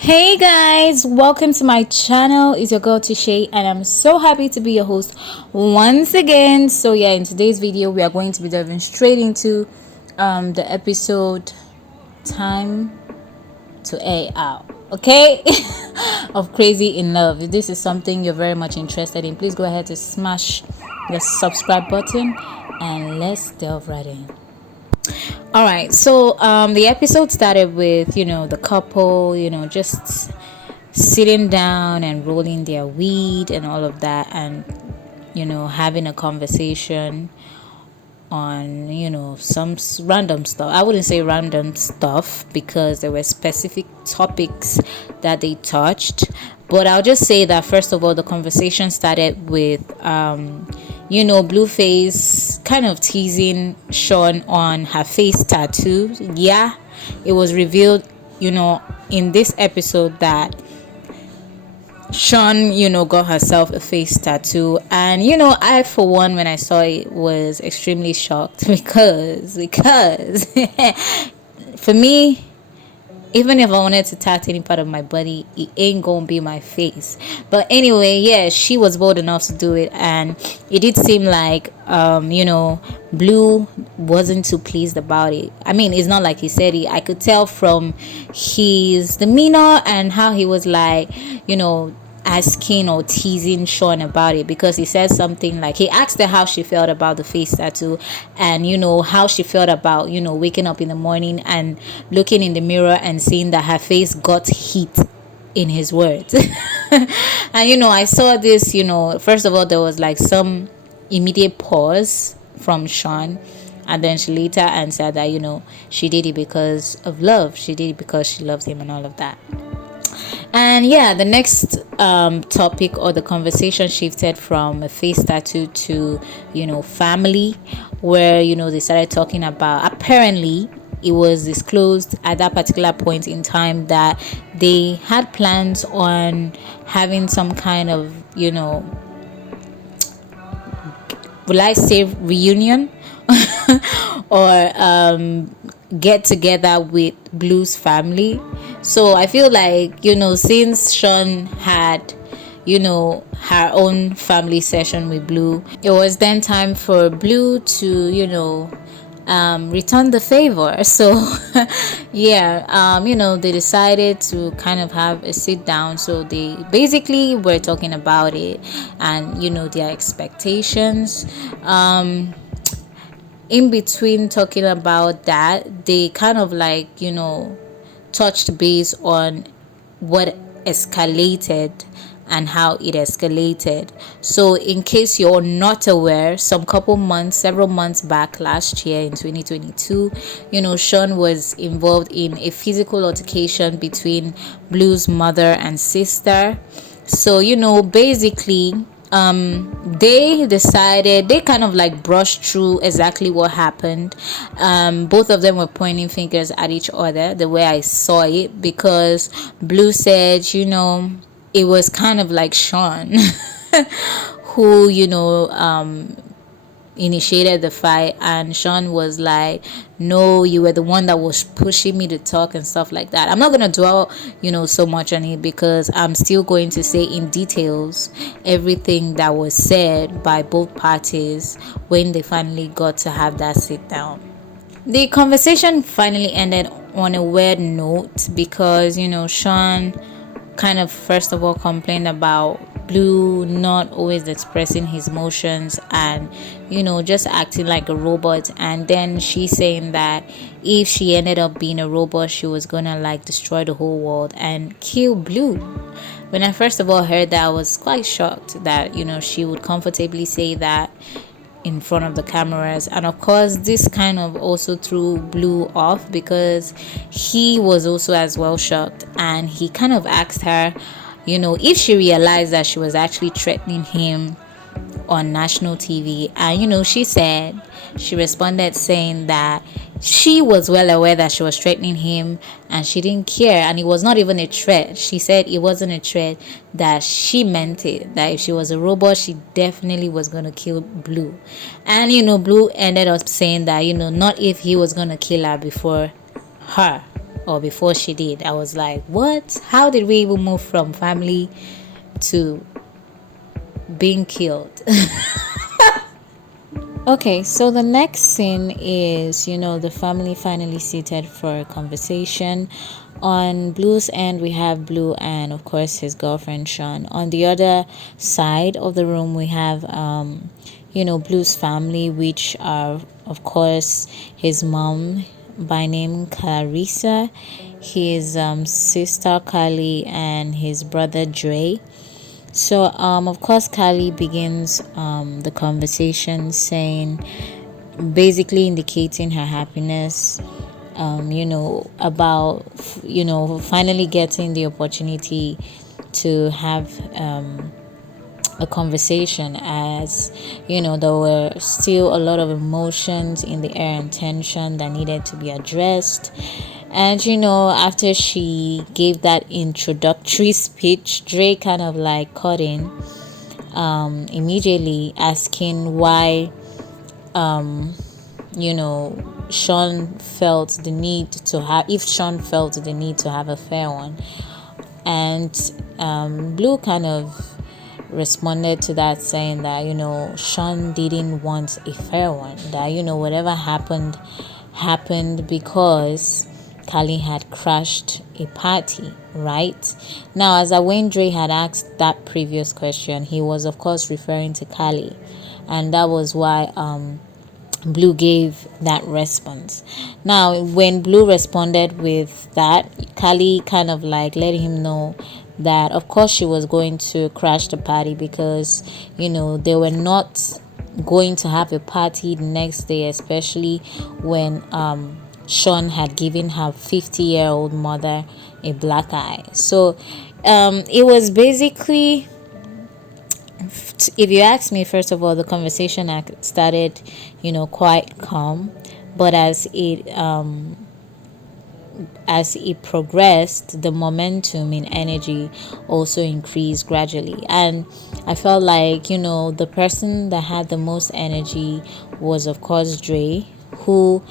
Hey guys, welcome to my channel. It's your girl Tishay, and I'm so happy to be your host once again. So yeah, in today's video we are going to be diving straight into the episode Time to Air Out, okay? of Crazy in Love. If this is something you're very much interested in, please go ahead to smash the subscribe button and let's delve right in. All right, so the episode started with the couple just sitting down and rolling their weed and all of that, and having a conversation on some random stuff. I wouldn't say random stuff because there were specific topics that they touched, but I'll just say that first of all the conversation started with Blueface kind of teasing Sean on her face tattoo. Yeah, it was revealed in this episode that Sean, got herself a face tattoo, and I for one, when I saw it, was extremely shocked because for me, even if I wanted to tattoo any part of my body, it ain't gonna be my face. But anyway, yeah, she was bold enough to do it, and it did seem like Blue wasn't too pleased about it. I mean, it's not like he said it. I could tell from his demeanor and how he was like, asking or teasing Sean about it, because he said something like, he asked her how she felt about the face tattoo, and how she felt about waking up in the morning and looking in the mirror and seeing that her face got heat, in his words. And I saw this, first of all there was like some immediate pause from Sean, and then she later answered that she did it because of love, she did it because she loves him and all of that. And yeah, the next topic or the conversation shifted from a face tattoo to family, where they started talking about, apparently it was disclosed at that particular point in time that they had plans on having some kind of will I say reunion or get together with Blue's family. So I feel like since Sean had her own family session with Blue, it was then time for Blue to return the favor. So yeah, they decided to kind of have a sit down. So they basically were talking about it and their expectations. In between talking about that, they kind of like touched base on what escalated and how it escalated. So in case you're not aware, several months back last year in 2022, Sean was involved in a physical altercation between Blue's mother and sister. So basically they kind of like brushed through exactly what happened. Both of them were pointing fingers at each other, the way I saw it, because Blue said it was kind of like Sean who initiated the fight, and Sean was like, no, you were the one that was pushing me to talk and stuff like that. I'm not going to dwell so much on it, because I'm still going to say in details everything that was said by both parties when they finally got to have that sit down. The conversation finally ended on a weird note, because Sean kind of first of all complained about Blue not always expressing his emotions and just acting like a robot, and then she saying that if she ended up being a robot, she was gonna like destroy the whole world and kill Blue. When I first of all heard that, I was quite shocked that she would comfortably say that in front of the cameras. And of course this kind of also threw Blue off, because he was also as well shocked, and he kind of asked her if she realized that she was actually threatening him on national TV. And she responded saying that she was well aware that she was threatening him and she didn't care, and it was not even a threat. She said it wasn't a threat, that she meant it, that if she was a robot she definitely was going to kill Blue. And Blue ended up saying that not if he was going to kill her before her. or before she did, I was like, what? How did we even move from family to being killed? Okay, so the next scene is, the family finally seated for a conversation. On Blue's end, we have Blue and, of course, his girlfriend Sean. On the other side of the room, we have, Blue's family, which are, of course, his mom by name Clarissa, his sister Kali, and his brother Dre. So, of course, Kali begins the conversation saying, basically indicating her happiness, about, finally getting the opportunity to have a conversation, as, there were still a lot of emotions in the air and tension that needed to be addressed. And after she gave that introductory speech, Dre kind of like cut in, immediately asking why, Sean felt the need to have, if Sean felt the need to have a fair one. And Blue kind of responded to that, saying that, Sean didn't want a fair one, that, whatever happened because Kali had crashed a party, right? Now, as when Dre had asked that previous question, he was, of course, referring to Kali. And that was why Blue gave that response. Now, when Blue responded with that, Kali kind of like let him know that, of course, she was going to crash the party because, they were not going to have a party the next day, especially when Sean had given her 50-year-old mother a black eye. So it was basically, if you ask me, first of all, the conversation started, quite calm, but as it progressed, the momentum in energy also increased gradually. And I felt like, the person that had the most energy was, of course, Dre, who,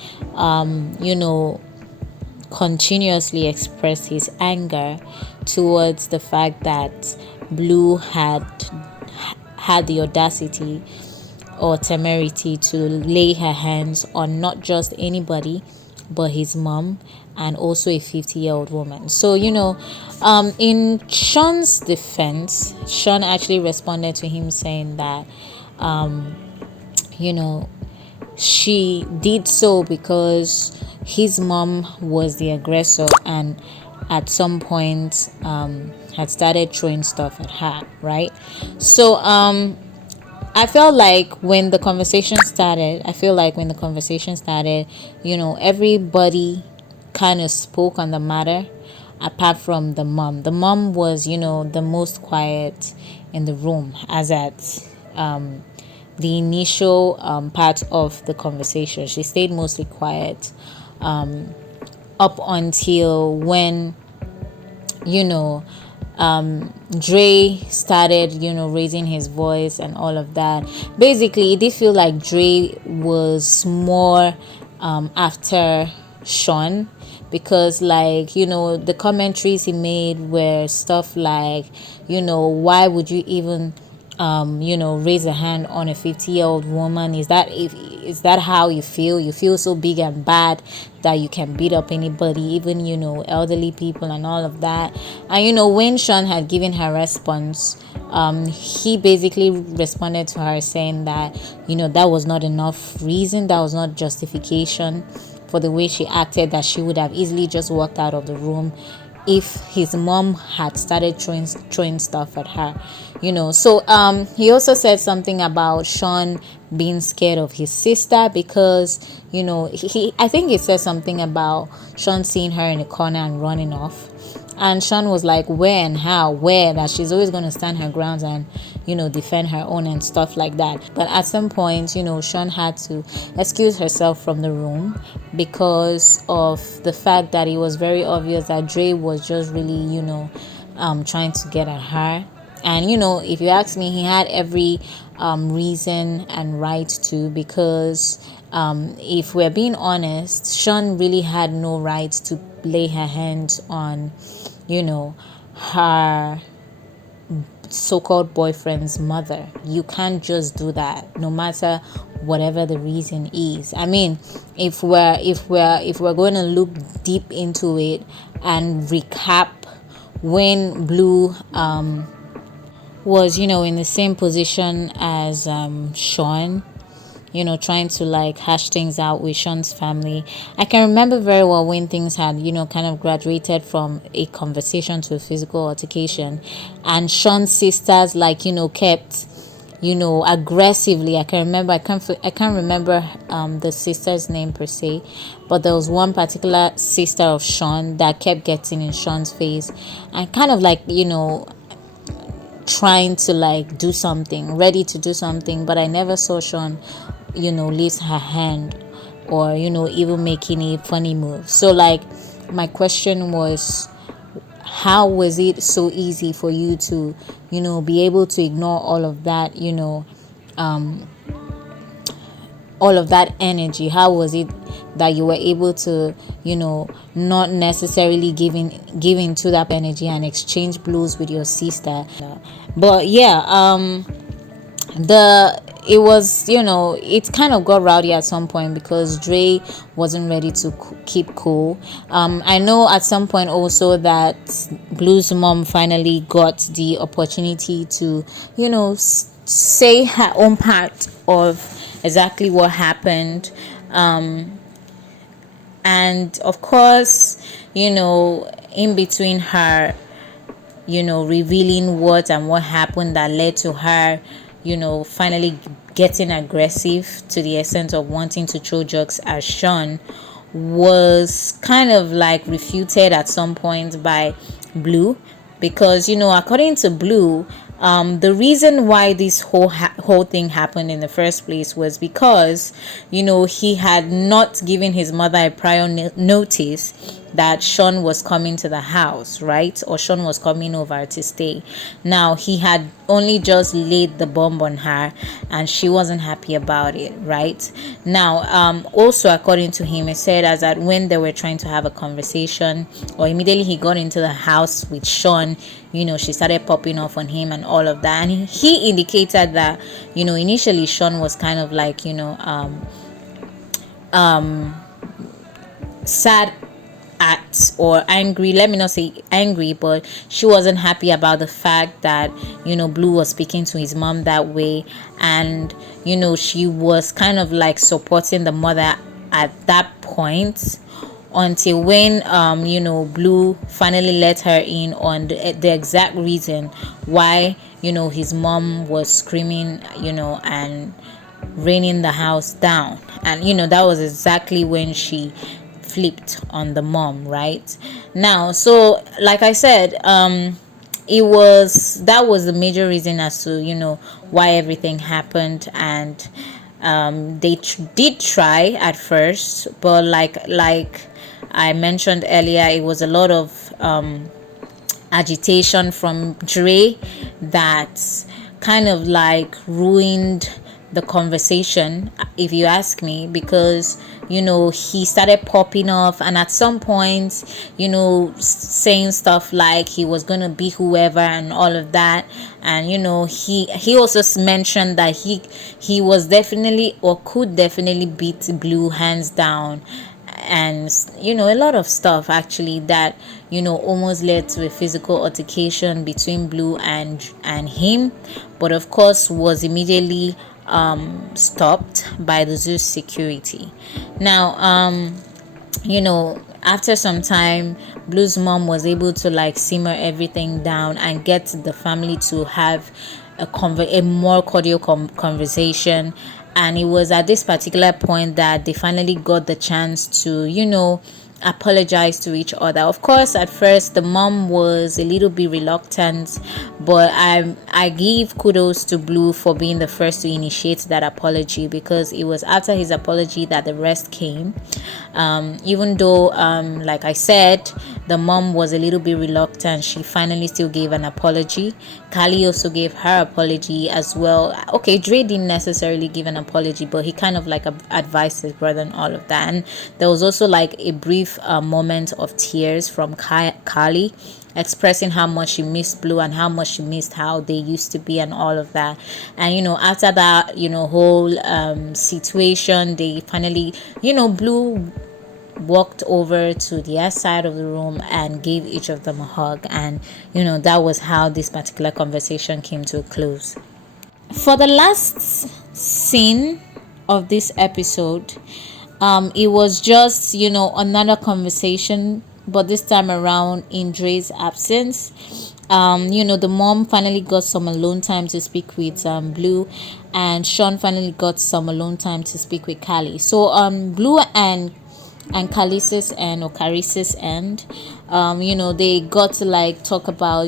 continuously expressed his anger towards the fact that Blue had the audacity or temerity to lay her hands on not just anybody but his mom and also a 50-year-old woman. So, in Sean's defense, Sean actually responded to him saying that, she did so because his mom was the aggressor and at some point had started throwing stuff at her, right? So I felt like when the conversation started, everybody kind of spoke on the matter apart from the mom. The mom was, the most quiet in the room, as at the initial part of the conversation. She stayed mostly quiet up until when, Dre started, raising his voice and all of that. Basically, it did feel like Dre was more after Sean, because, like, the commentaries he made were stuff like, why would you even raise a hand on a 50-year-old woman? Is that how you feel? You feel so big and bad that you can beat up anybody, even elderly people and all of that. And when Sean had given her response, he basically responded to her saying that that was not enough reason, that was not justification for the way she acted, that she would have easily just walked out of the room if his mom had started throwing stuff at her. So he also said something about Sean being scared of his sister because he I think he said something about Sean seeing her in a corner and running off. And Sean was like, where and how, where, that she's always going to stand her grounds and, defend her own and stuff like that. But at some point, Sean had to excuse herself from the room because of the fact that it was very obvious that Dre was just really, trying to get at her. And if you ask me, he had every reason and right to, because if we're being honest, Sean really had no right to lay her hands on her so-called boyfriend's mother. You can't just do that, no matter whatever the reason is. I mean, if we're going to look deep into it and recap when Blue was in the same position as Sean, trying to like hash things out with Sean's family. I can remember very well when things had, kind of graduated from a conversation to a physical altercation, and Sean's sisters, like, kept, aggressively. I can remember. I can't remember the sister's name per se, but there was one particular sister of Sean that kept getting in Sean's face, and kind of like, trying to like do something, ready to do something, but I never saw Sean, lift her hand, or even making a funny move. So like, my question was, how was it so easy for you to be able to ignore all of that energy? How was it that you were able to not necessarily giving to that energy and exchange blows with your sister? But yeah, the it was, it kind of got rowdy at some point because Dre wasn't ready to keep cool. I know at some point also that Blue's mom finally got the opportunity to say her own part of exactly what happened. And of course, in between her revealing what and what happened that led to her finally getting aggressive to the extent of wanting to throw jokes at Sean, was kind of like refuted at some point by Blue, because according to Blue, the reason why this whole thing happened in the first place was because he had not given his mother a prior notice that Sean was coming to the house, right? Or Sean was coming over to stay. Now, he had only just laid the bomb on her, and she wasn't happy about it, right? Now, also according to him, he said as that when they were trying to have a conversation, or immediately he got into the house with Sean, she started popping off on him and all of that. And he indicated that initially Sean was kind of like sad at, or angry, let me not say angry, but she wasn't happy about the fact that Blue was speaking to his mom that way. And she was kind of like supporting the mother at that point, until when Blue finally let her in on the exact reason why his mom was screaming and raining the house down. And that was exactly when she flipped on the mom, right? Now, so like I said, that was the major reason as to why everything happened. And they did try at first, but like I mentioned earlier, it was a lot of agitation from Dre that kind of like ruined the conversation, if you ask me, because he started popping off, and at some point saying stuff like he was gonna be whoever and all of that. And he also mentioned that he was definitely, or could definitely, beat Blue hands down. And a lot of stuff actually that almost led to a physical altercation between Blue and him, but of course was immediately stopped by the Zeus security. Now, after some time, Blue's mom was able to like simmer everything down and get the family to have a more cordial conversation. And it was at this particular point that they finally got the chance to apologize to each other. Of course, at first the mom was a little bit reluctant, but I give kudos to Blue for being the first to initiate that apology, because it was after his apology that the rest came. Even though, like I said, the mom was a little bit reluctant, she finally still gave an apology. Kali also gave her apology as well. Okay, Dre didn't necessarily give an apology, but he kind of like advised his brother and all of that. And there was also like a brief moment of tears from Kali, expressing how much she missed Blue and how much she missed how they used to be and all of that. And after that, whole situation, they finally, Blue walked over to the other side of the room and gave each of them a hug. And that was how this particular conversation came to a close. For the last scene of this episode, it was just another conversation, but this time around in Dre's absence. The mom finally got some alone time to speak with Blue, and Sean finally got some alone time to speak with Callie. So Blue and Calisis and Ocarisis and they got to like talk about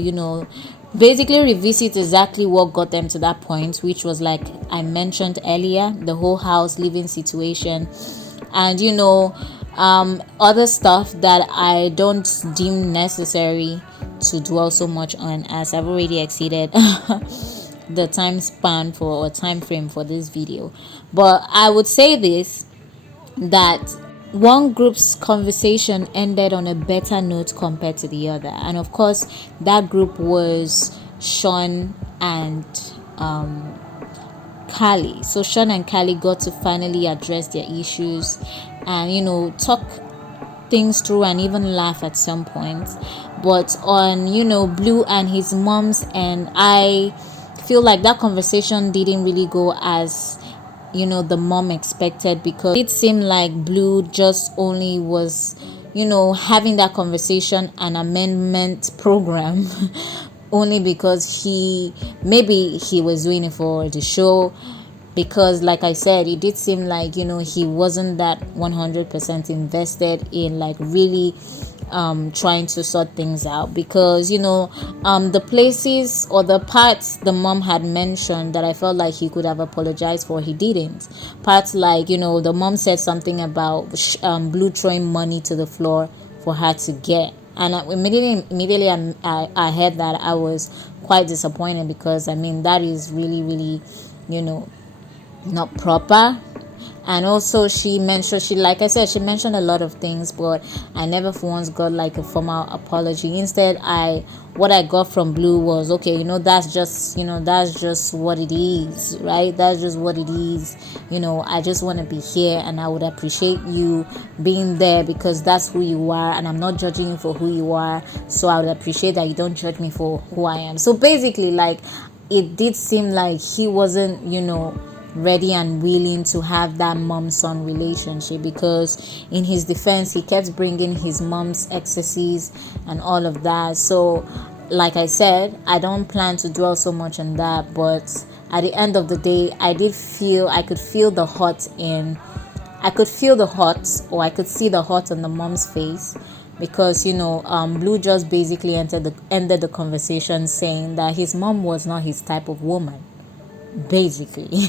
basically revisit exactly what got them to that point, which was like I mentioned earlier, the whole house living situation, and other stuff that I don't deem necessary to dwell so much on, as I've already exceeded the time span for or time frame for this video. But I would say this, that one group's conversation ended on a better note compared to the other, and of course that group was Sean and Callie. So Sean and Callie got to finally address their issues and talk things through and even laugh at some points. But on Blue and his mom's, and I feel like that conversation didn't really go as the mom expected, because it seemed like Blue just only was having that conversation and amendment program only because he was doing it for the show. Because like I said, it did seem like he wasn't that 100% invested in like really trying to sort things out, because the places or the parts the mom had mentioned that I felt like he could have apologized for, he didn't. Parts like the mom said something about Blue throwing money to the floor for her to get, and immediately I heard that, I was quite disappointed, because I mean that is really really not proper. And also she like I said, she mentioned a lot of things, but I never for once got like a formal apology. Instead, what I got from Blue was, okay, that's just what it is, right? That's just what it is. I just want to be here, and I would appreciate you being there, because that's who you are, and I'm not judging you for who you are, so I would appreciate that you don't judge me for who I am. So basically, like, it did seem like he wasn't ready and willing to have that mom-son relationship, because in his defense he kept bringing his mom's excesses and all of that. So like I said, I don't plan to dwell so much on that, but at the end of the day, I could feel the hot, or I could see the hot on the mom's face, because Blue just basically ended the conversation saying that his mom was not his type of woman, basically.